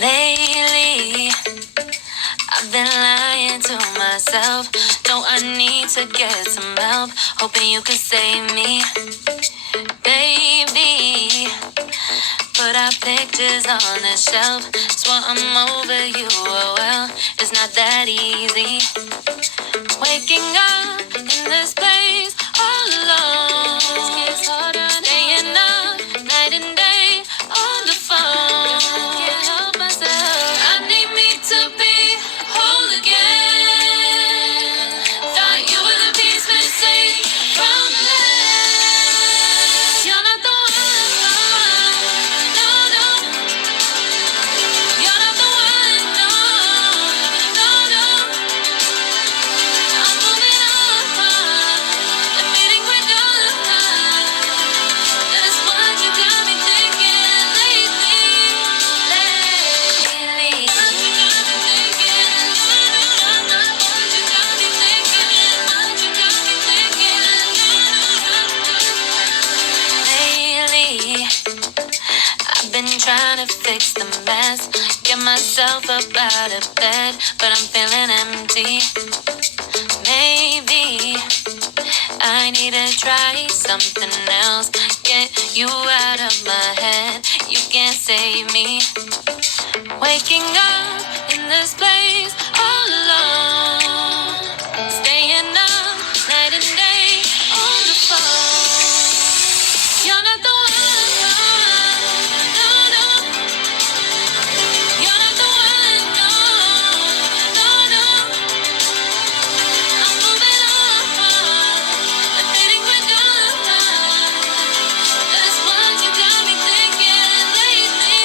Lately, I've been lying to myself. No, I need to get some help. Hoping you could save me. Baby, put our pictures on the shelf. Swear I'm over you, oh well, it's not that easy. Waking up in this place all alone. It's harder staying up night and day on the phone. Can't help myself. I need me to be whole again. Thought you were the piece missing from this. You're not the one. No, no. You're not the one. No, no, no. I'm moving on, admitting we're done. That's what you got me thinking lately. Lately, I've been trying to fix the mess, get myself up out of bed, but I'm feeling empty. Maybe I need to try something else. Get you out of my head. You can't save me. Waking up in this place all alone. Staying up night and day on the phone. You're not the one. No, no. You're not the one. No, no, no. I'm moving on, admitting we're done. That's what you got me thinking lately.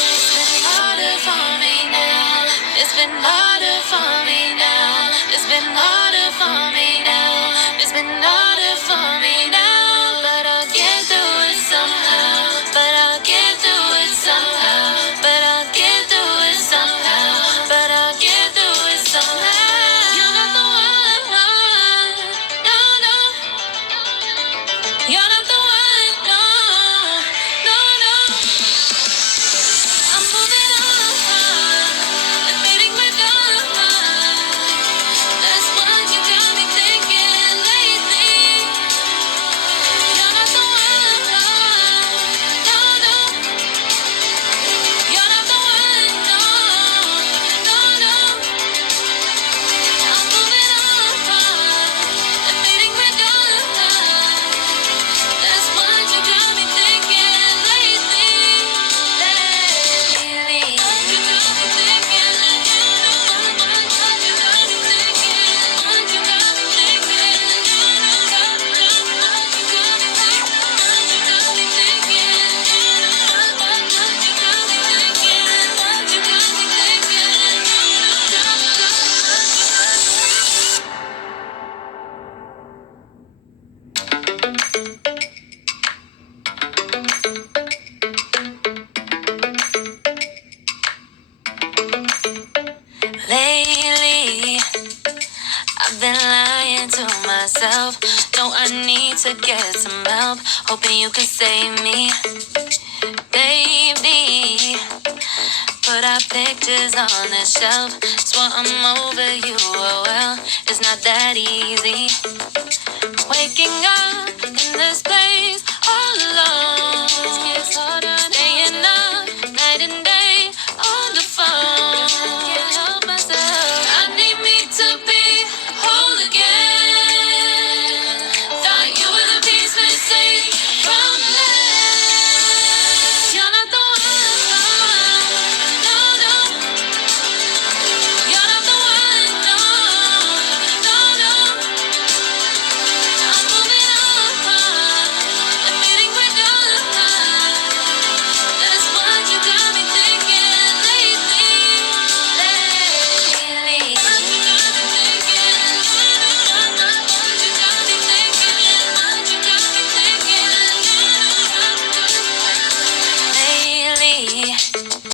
It's been harder for me now. It's been harder for me now. It's been harder for me now. It's been harder for me now. But I'll get through it somehow. But I'll get through it somehow. But I'll get through it somehow. But I'll get through it somehow. You're not the one. No, no. You're not the one. No, no, no. I'm moving on, admitting we're done. That's what you got me thinking lately. You're not the one. No, no. You're not the one. No, no, no. I'm moving on, admitting we're done. That's what you got me thinking lately. Lately, I've been lying to myself. No, I need to get some help. Hoping you could save me. Baby, put our pictures on the shelf. Swear I'm over you, oh well, it's not that easy.